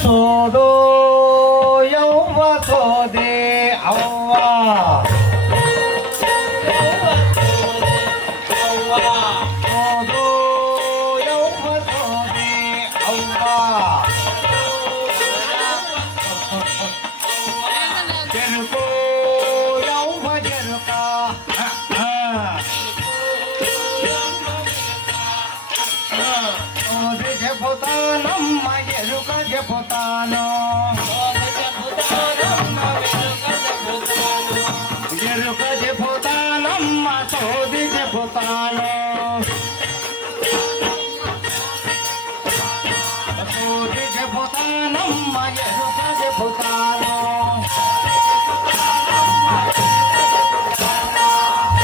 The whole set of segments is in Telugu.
సోదో యౌవ సోదే అవ్వ సోదో యౌవ సోదే అవ్వ జరుకో యౌవ జరుక సోది చెబుతానమ్మ ఎరుక చెబుతాను ఎరుక చెబుతానమ్మ సోది చెబుతాను సోది చెబుతానమ్మ ఎరుక చెబుతాను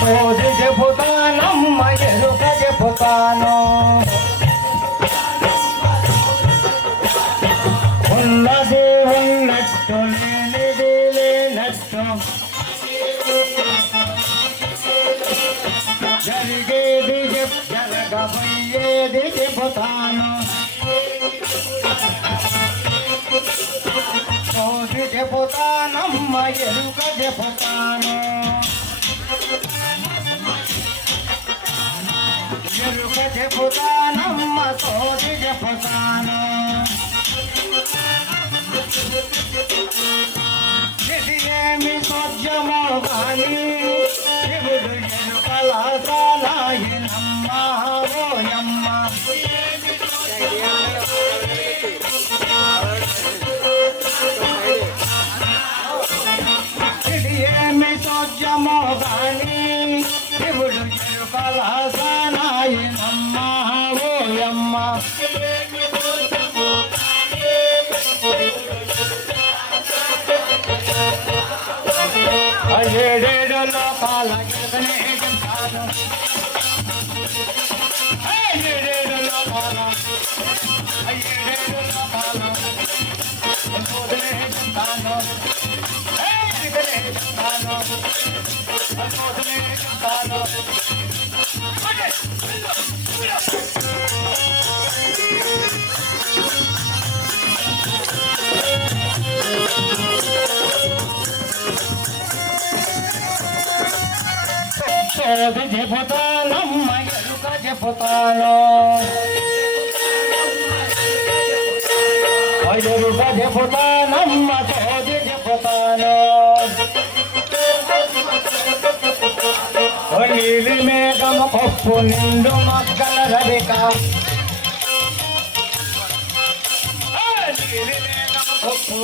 సోది చెబుతానమ్మ ఎరుక చెబుతాను ఉన్నది ఉన్నట్టు లేనిది లేనట్టు జరిగేది జరగబోయేది చెబుతాను సోది చెబుతానమ్మ ఎరుక చెబుతాను ఎరుక చెబుతానమ్మ సోది చెబుతాను ఇది ఏమి సోద్యమో కానీ శివుడు ఎరుకల సాలాయనమ్మ ఓయమ్మ ఇది ఏమి సోద్యమో కానీ శివుడు ఎరుకల సాలాయనమ్మ ఓయమ్మ ఏడేడు లోకాల గెలుపనే చెప్తాను ఏడేడు లోకాల సంబోధనే చెప్తాను చెప్తాను సంబోధనే చెప్తాను సోది చెబుతానమ్మ ఎరుక చెబుతాను ఎరుక చెబుతానమ్మ సోది చెబుతాను నీలి మేఘము పప్పు నిండు మక్కల రవిక నీలి మేఘము పప్పు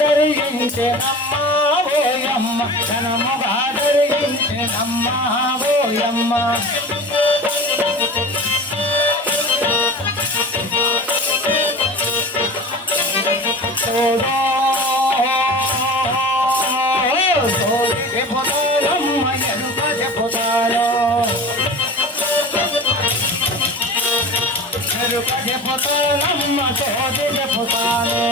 జరిగించేనమ్మ ఓయమ్మ ధనముగా జరిగించేనమ్మ ఓయమ్మ సోది చెబుతానమ్మ ఎరుక చెబుతాను ఎరుక చెబుతానమ్మ సోది చెబుతాను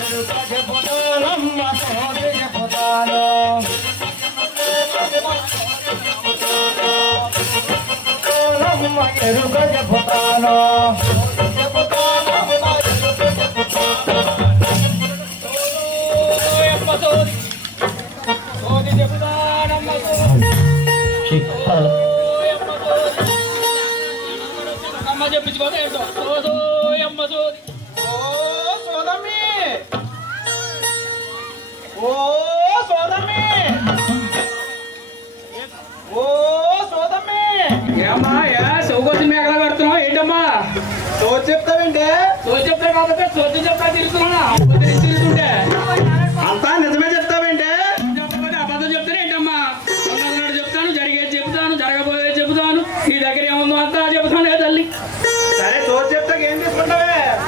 ఎరుక చెబుతానమ్మ సోది చెబుతాను ఎరుక చెబుతాను ఏమ్మా చౌకోసి మేకలు కడుతున్నావు ఏంటమ్మా? చెప్తావేంటే చెప్తా కాబట్టి చెప్తా తిరుగుతున్నా తిరుగుతుంటే అంతా నిజమే చెప్తావేంటే చెప్పకపోతే అబద్ధం చెప్తానే ఏంటమ్మా? చెప్తాను, జరిగేది చెప్తాను, జరగబోయేది చెబుతాను, నీ దగ్గర ఏముందో అంతా చెబుతాను తల్లి.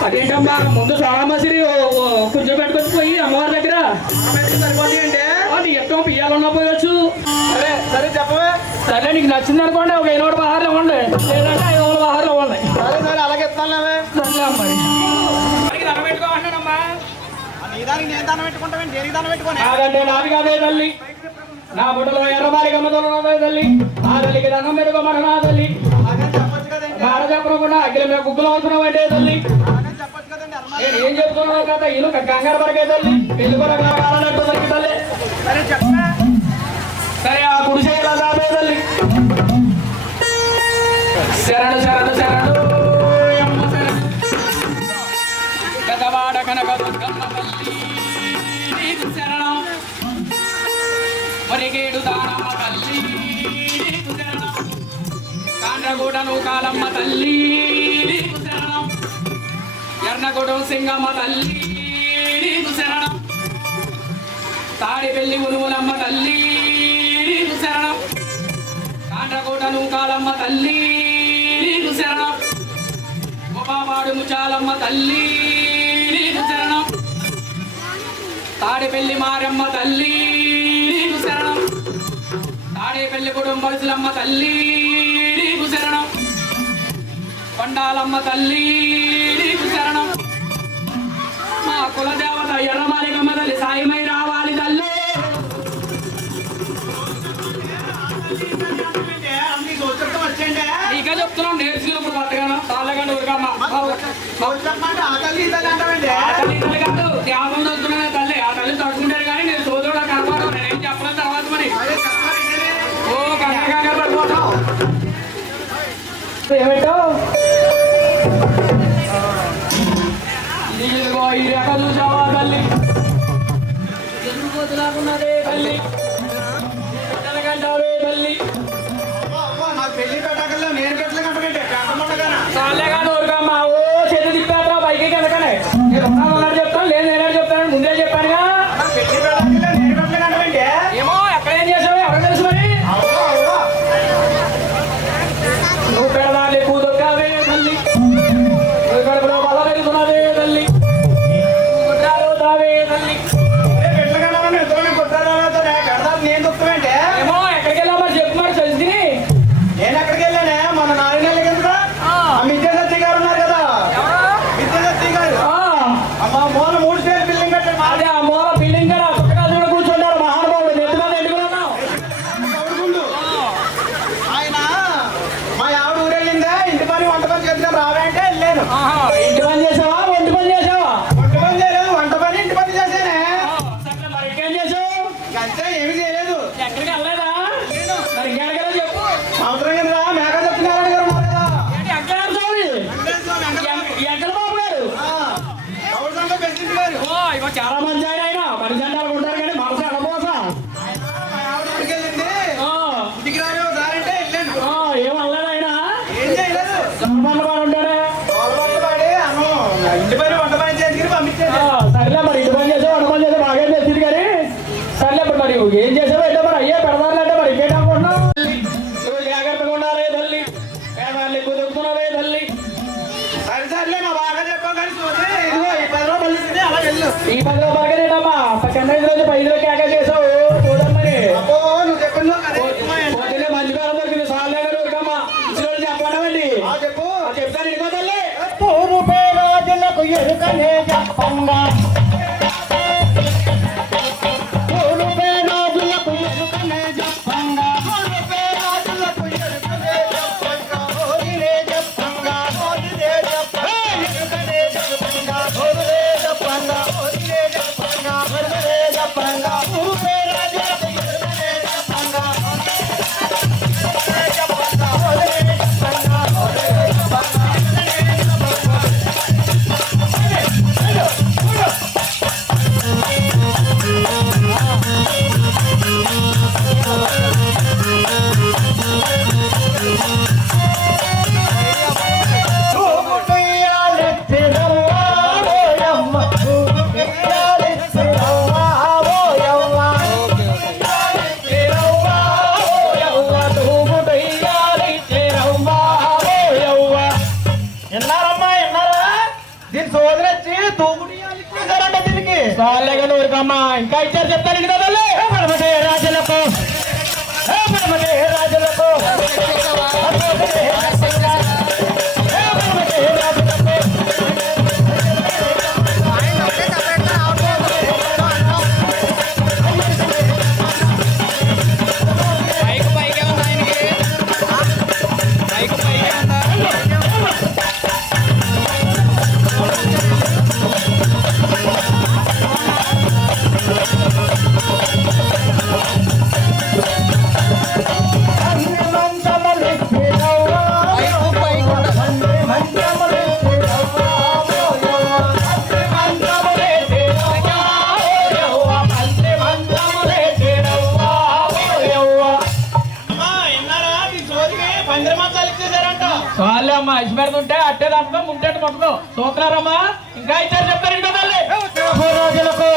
అదేంటమ్మా ముందు సామసిరి కొంచెం పెట్టుకొచ్చిపోయి అమ్మవారి దగ్గర సరిపోతుంది అంటే నీ ఇష్టం పియ్యాలన్నా పోయొచ్చు. సరే సరే చెప్పవే. సరే నీకు నచ్చింది అనుకోండి ఒక 500 పహార్లు ఇవ్వండి, లేదంటే 500 పహార్లు ఇవ్వండి. సరే సరే అలాగే ఇస్తానులేవే. సర్లే అమ్మాయి దండం పెట్టుకోమంటానమ్మా. నీదానికి నేను దానం పెట్టుకుంటావేంటి? దేనికి దానం పెట్టుకోనే? నాకంటే నాది కాదే తల్లి, నా బుట్టలో ఎర్రమారి గమ్మతోనే తల్లి, ఆ తల్లికి దండం పెట్టుకోమని నా తల్లి. అలాగే చెప్పొచ్చు కదండి. బాధ చెప్పకుండా అగ్గిల మీద గుగ్గులు అవసరం అంటే తల్లి. అలాగే చెప్పొచ్చు కదండి. నేను ఏం చెప్తున్నావు కదా ఇల్లు కంగారు పడకే తల్లి, పెళ్లి కూడా కావాలన్నట్టు తల్లి తల్లి. సరే చెప్పే. సరే ఆ గుడిసె ఎలా దాపే తల్లి. శరణు శరణు శరణు యమ్మ శరణు. గజవాడ కనక దుర్గమ్మ తల్లి నీకు శరణం. మరిగేడు దానమ్మ తల్లి నీకు శరణం. కాండ్రగూడ నూకాలమ్మ తల్లి నీకు శరణం. ఎర్నగూడెం సింగమ్మ తల్లి నీకు శరణం. తాడిపెల్లి ఉనుములమ్మ తల్లి నీకు శరణం. కాండ్రగూడ నూకాలమ్మ తల్లి నీకు శరణం. గోపాపాడు ముచాలమ్మ తల్లి నీకు శరణం. తాడిపెల్లి మారమ్మ తల్లి నీకు శరణం. తాడేపల్లి కుటుంబలమ్మ తల్లి నీకు శరణం. కొండాలమ్మ తల్లి నీకు శరణం. మా కులదేవత ఎర్రమాలికమ్మ తల్లి సాయమై రావాలి తల్లి. ఇక చెప్తున్నాం నేర్చుకున్నప్పుడు పట్టగాను తాళ్ళగాను ఊరికమ్మ ఆ తల్లి ఈ తల్లి అంటావేంటి? ఆ తల్లి తల్లి కాదు త్యాగం చదువుతున్నానే తల్లి. ఆ తల్లి తడుచుకుంటాడు కానీ నేను సోదరుడు కనపడను. నేనేం చెప్పలేదు తర్వాత మరి అదే చెప్పాలి. ఓ కంగారు పడిపోతాం. ఏమిటో ఇదిగో ఈ రేఖ చూసావా తల్లి, ఎందుకు వదిలాకున్నదే తల్లి, ఎనకంటావే తల్లి. నాకు పెళ్లి పెట్టకల్లో నేను పెట్టలేకంటే పెట్టమండగానా? చాలేగాని ఊరుకమ్మా ఓ చేతి తిప్పారా పైకి కనుకనే నేను ఉన్నాను చెప్తాను, లేదు నేనే చెప్తాను ముందే చెప్పానుగా. పెళ్లి పెట్టకల్లో నేను పెట్టలేకంటే ఏమో ఎక్కడేం చేసావు ఎవరు తెలుసు మరి. నువ్వు పెడదాన్ని ఎక్కువ దొక్కావే తల్లి, నువ్వు కడుపులో బల పెరుగుతున్నదే తల్లి, నువ్వు గుడ్రాలు తావే తల్లి. పెట్టలేకన్నా ఎంతమంది కొట్టారా? నేను దొక్కువేంటే ఏమో ఎక్కడికి వెళ్ళా మరి చెప్పు మరి తెలిసి. నేను ఎక్కడికి వెళ్ళానే మన 4 నెలల కింద విద్యాదత్తి గారు ఉన్నారు కదా, విద్యాదత్తి గారు అమ్మ మూల 3 స్టేజ్ బిల్డింగ్ కట్టారు. అదే ఆ మూల బిల్డింగ్ కదా పుట్టగా చూడ కూర్చుంటారు మహానుభావుడు నెత్తుకొని ఎండుకున్నావు. ఆయన మా ఆవిడ ఊరెళ్ళిందే ఇంటి పని వంట పని చేద్దాం రావే అంటే వెళ్ళాను. ఇంటి పని చేసావా ఒంటి పని చేసావా? వంట పని చేయలేదు, వంట పని ఇంటి పని చేశానే. మరి ఇంకేం చేసావు? అంతే ఏమి చేయలేదు. ఎక్కడికి వెళ్ళలేదా? నేను మరి ఇంకెక్కడికి చెప్పు. సంవత్సరం కింద మేక సత్యనారాయణ గారు ఉన్నారు కదా, ఏంటి ఎక్కడ స్వామి? ఎక్కడ బాబు గారు? గౌడ సంఘం ప్రెసిడెంట్ గారు. ఓ ఇగో చాలా మంచి ఆయన పని జెండాలు ఉంటారు కానీ మనసు ఎడపోసా. మా ఆవిడ ఊరికి వెళ్ళింది, ఇంటికి రావే ఒకసారి అంటే వెళ్ళాను. ఏం అనలేదు ఆయన? ఏం చేయలేదు. సంబంధ వాడు ఉంటాడే. గవర్నమెంట్ వాడి అన్నం ఇంటి పని వంట పని చేసి పంపించేది. సర్లే మరి ఇంటి పని చేసావు వంట పని చేసావు బాగా చేసింది కానీ సర్లే ఇప్పుడు మరి ఏం చేసావు అయితే మరి అయ్యే పెడదారులంటే మరి ఇంకేట అనుకుంటున్నావు. నువ్వు జాగ్రత్తగా ఉండాలి తల్లి, పేదవాళ్ళు ఎక్కువ దొరుకుతున్నావే తల్లి. సరే సర్లే మా బాగా చెప్పావు కానీ చూసి ఇదిగో ఈ 10 రూపాయలు ఇస్తే అలా వెళ్ళు. ఈ 10 రూపాయలకేనేటమ్మా కింద రోజు 5 రోజు కేక చేసావు చూడమ్మని. అబ్బో నువ్వు చెప్పిందో కదా పొద్దునే మంచి కాలం దొరికింది సార్లే గారు ఊరికమ్మా ఇచ్చిన చెప్పండి. చెప్పు. చెప్తాను ఇదిగో తల్లి. పూర్వే రాజులకు ఎరుకనే చెప్పంగా, పూర్వే రాజులకు ఎరుకనే చెప్పంగా, పూర్వే రాజులకు ఎరుకనే చెప్పంగా, హోరినే చెప్పంగా, హోరినే చెప్పంగా, ఎరుకనే చెప్పంగా, హోరినే చెప్పంగా, హోరినే చెప్పంగా, హోరినే చెప్పంగా, పూర్వే రాజులకు ఎరుకనే చెప్పంగా, హోరినే చెప్పంగా, హోరినే చెప్పంగా, హోరినే చెప్పంగా. సోదరు వచ్చి తూగుడి ఇచ్చేసారంట దీనికి. చాలేగా ఊరికమ్మా ఇంకా ఇచ్చారు చెప్తాను కదా రాజులకు రాజులకు చాలే అమ్మా ఇసి పెడుతుంటే అట్టే తప్ప ముంటేట మొత్తం చూస్తున్నారమ్మా ఇంకా ఇచ్చారు చెప్తారు కదా రాజులకు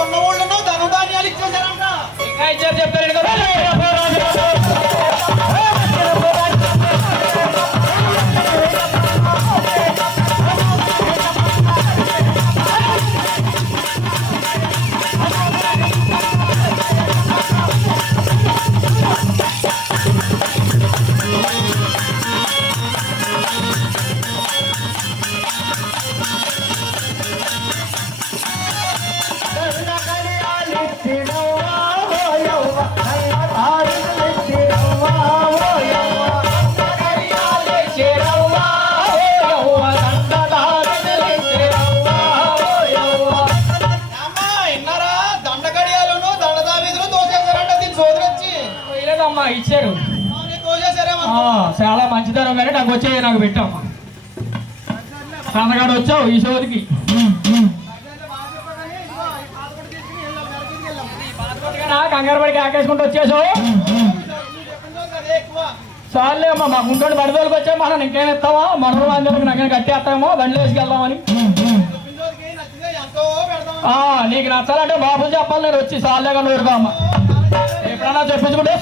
ఉన్న ఊళ్ళను ధనధాన్యాలు ఇచ్చేసారంట. ఇంకా ఇచ్చారు చెప్తారు కదా ఇచ్చారు చాలా మంచిదనం కానీ నాకు వచ్చే నాకు పెట్టామ్మా సన్నగాడు వచ్చావు ఈ షోదికి కంగారు పడికి ఆకేసుకుంటూ వచ్చేసావు చాలే అమ్మా మా గుంటూరు బడిదోళ్ళకి వచ్చాము మనం ఇంకేం ఇస్తామా మనలో అందరికి నాకు కట్టేస్తామో బండ్లు వేసుకెళ్దామని నీకు నచ్చాలంటే బాబులు చెప్పాలి నేను వచ్చి చాలేగా నూరుగా అమ్మా ఎప్పుడన్నా చెప్పించుకుంటే